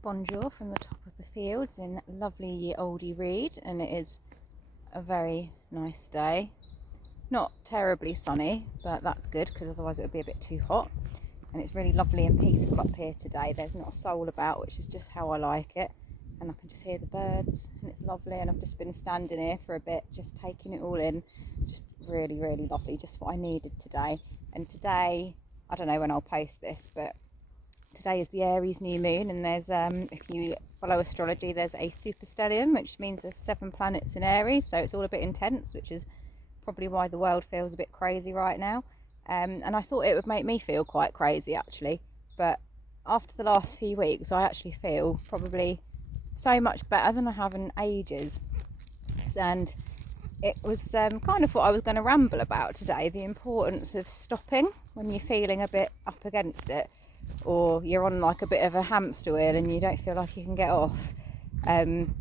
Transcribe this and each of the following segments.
Bonjour from the top of the fields in lovely oldie Rede, and it is a very nice day. Not terribly sunny, but that's good because otherwise it would be a bit too hot. And it's really lovely and peaceful up here today. There's not a soul about, which is just how I like it. And I can just hear the birds, and it's lovely. And I've just been standing here for a bit, just taking it all in. It's just really, really lovely, just what I needed today. And today, I don't know when I'll post this, but today is the Aries new moon, and there's if you follow astrology, there's a superstellium, which means there's 7 planets in Aries, so it's all a bit intense, which is probably why the world feels a bit crazy right now. And I thought it would make me feel quite crazy actually, but after the last few weeks I actually feel probably so much better than I have in ages. And it was kind of what I was going to ramble about today, the importance of stopping when you're feeling a bit up against it, or you're on like a bit of a hamster wheel and you don't feel like you can get off. I'm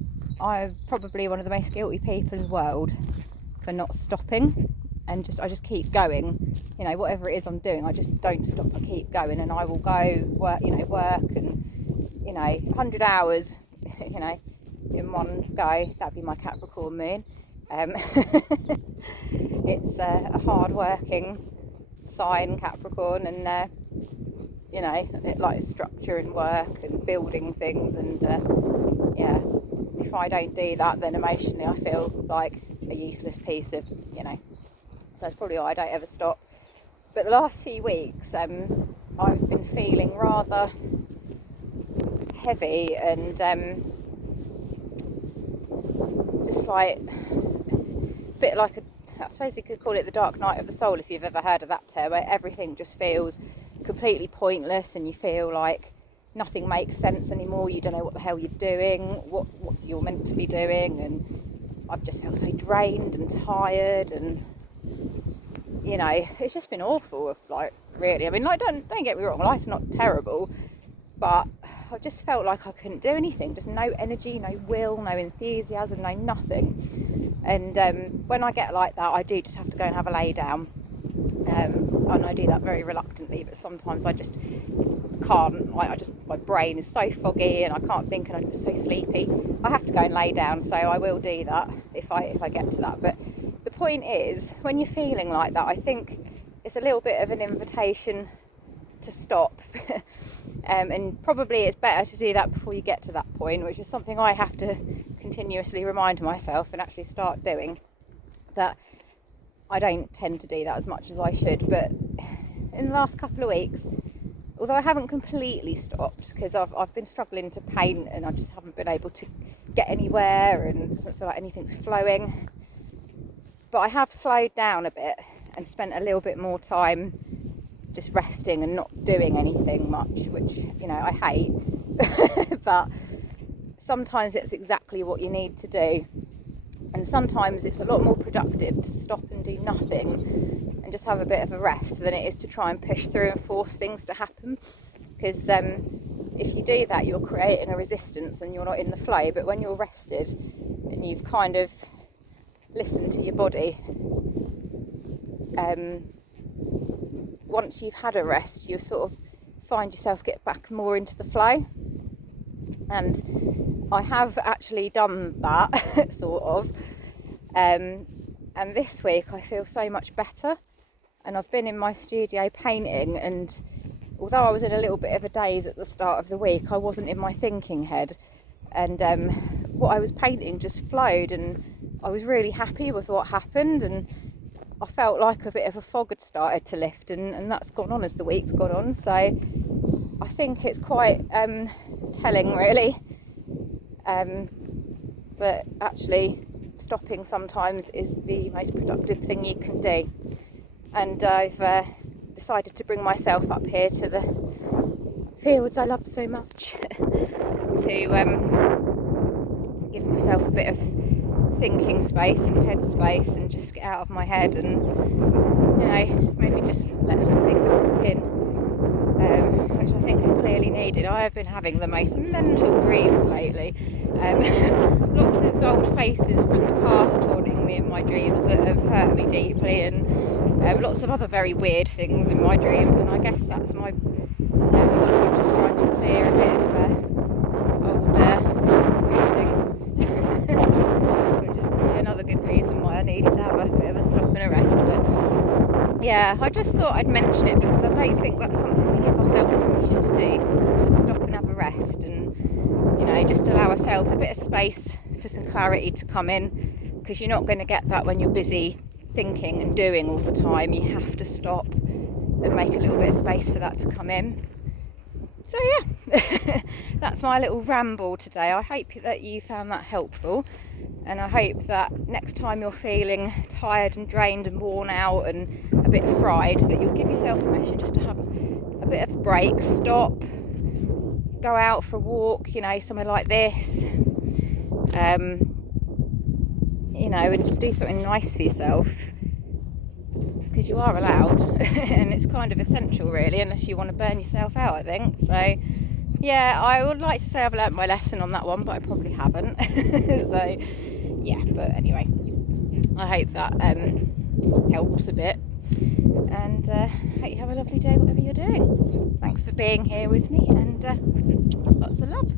probably one of the most guilty people in the world for not stopping, and I just keep going. You know, whatever it is I'm doing, I just don't stop. I keep going, and I will go work and 100 hours, in one go. That'd be my Capricorn moon. It's a hard-working sign, Capricorn, and it likes structure and work and building things, and if I don't do that, then emotionally I feel like a useless piece of, so it's probably why I don't ever stop. But the last few weeks I've been feeling rather heavy and just like a bit like I suppose you could call it the dark night of the soul, if you've ever heard of that term, where everything just feels completely pointless and you feel like nothing makes sense anymore. You don't know what the hell you're doing, what you're meant to be doing, and I just feel so drained and tired, and it's just been awful. Like, really, I mean, like, don't get me wrong, life's not terrible, but I just felt like I couldn't do anything. Just no energy, no will, no enthusiasm, no nothing. And when I get like that, I do just have to go and have a lay down. And I do that very reluctantly, but sometimes I just can't. My brain is so foggy and I can't think, and I'm just so sleepy. I have to go and lay down, so I will do that if I get to that. But the point is, when you're feeling like that, I think it's a little bit of an invitation to stop. And probably it's better to do that before you get to that point, which is something I have to continuously remind myself and actually start doing. That I don't tend to do that as much as I should, but in the last couple of weeks, although I haven't completely stopped, because I've been struggling to paint and I just haven't been able to get anywhere, and it doesn't feel like anything's flowing, but I have slowed down a bit and spent a little bit more time just resting and not doing anything much, which I hate. But sometimes it's exactly what you need to do, and sometimes it's a lot more productive to stop and do nothing and just have a bit of a rest than it is to try and push through and force things to happen, because if you do that, you're creating a resistance and you're not in the flow. But when you're rested and you've kind of listened to your body, once you've had a rest, you sort of find yourself get back more into the flow. And I have actually done that, sort of. And this week I feel so much better. And I've been in my studio painting, and although I was in a little bit of a daze at the start of the week, I wasn't in my thinking head. And what I was painting just flowed, and I was really happy with what happened, and I felt like a bit of a fog had started to lift, and that's gone on as the week's gone on. So I think it's quite telling, really, that actually stopping sometimes is the most productive thing you can do. And I've decided to bring myself up here to the fields I love so much to give myself a bit of thinking space and head space, and just get out of my head and maybe just let some things pop in, which I think is clearly needed. I have been having the most mental dreams lately, lots of old faces from the past haunting me in my dreams that have hurt me deeply, and lots of other very weird things in my dreams. And I guess that's my sort of just trying to clear a bit of yeah, I just thought I'd mention it because I don't think that's something we give ourselves permission to do. Just stop and have a rest, and just allow ourselves a bit of space for some clarity to come in, because you're not going to get that when you're busy thinking and doing all the time. You have to stop and make a little bit of space for that to come in. So yeah, that's my little ramble today. I hope that you found that helpful, and I hope that next time you're feeling tired and drained and worn out and a bit fried, that you'll give yourself permission just to have a bit of a break, stop, go out for a walk, somewhere like this, and just do something nice for yourself, because you are allowed and it's kind of essential really, unless you want to burn yourself out, I think. So yeah, I would like to say I've learnt my lesson on that one, but I probably haven't. So yeah, but anyway, I hope that helps a bit, and hope you have a lovely day whatever you're doing. Thanks for being here with me, and lots of love.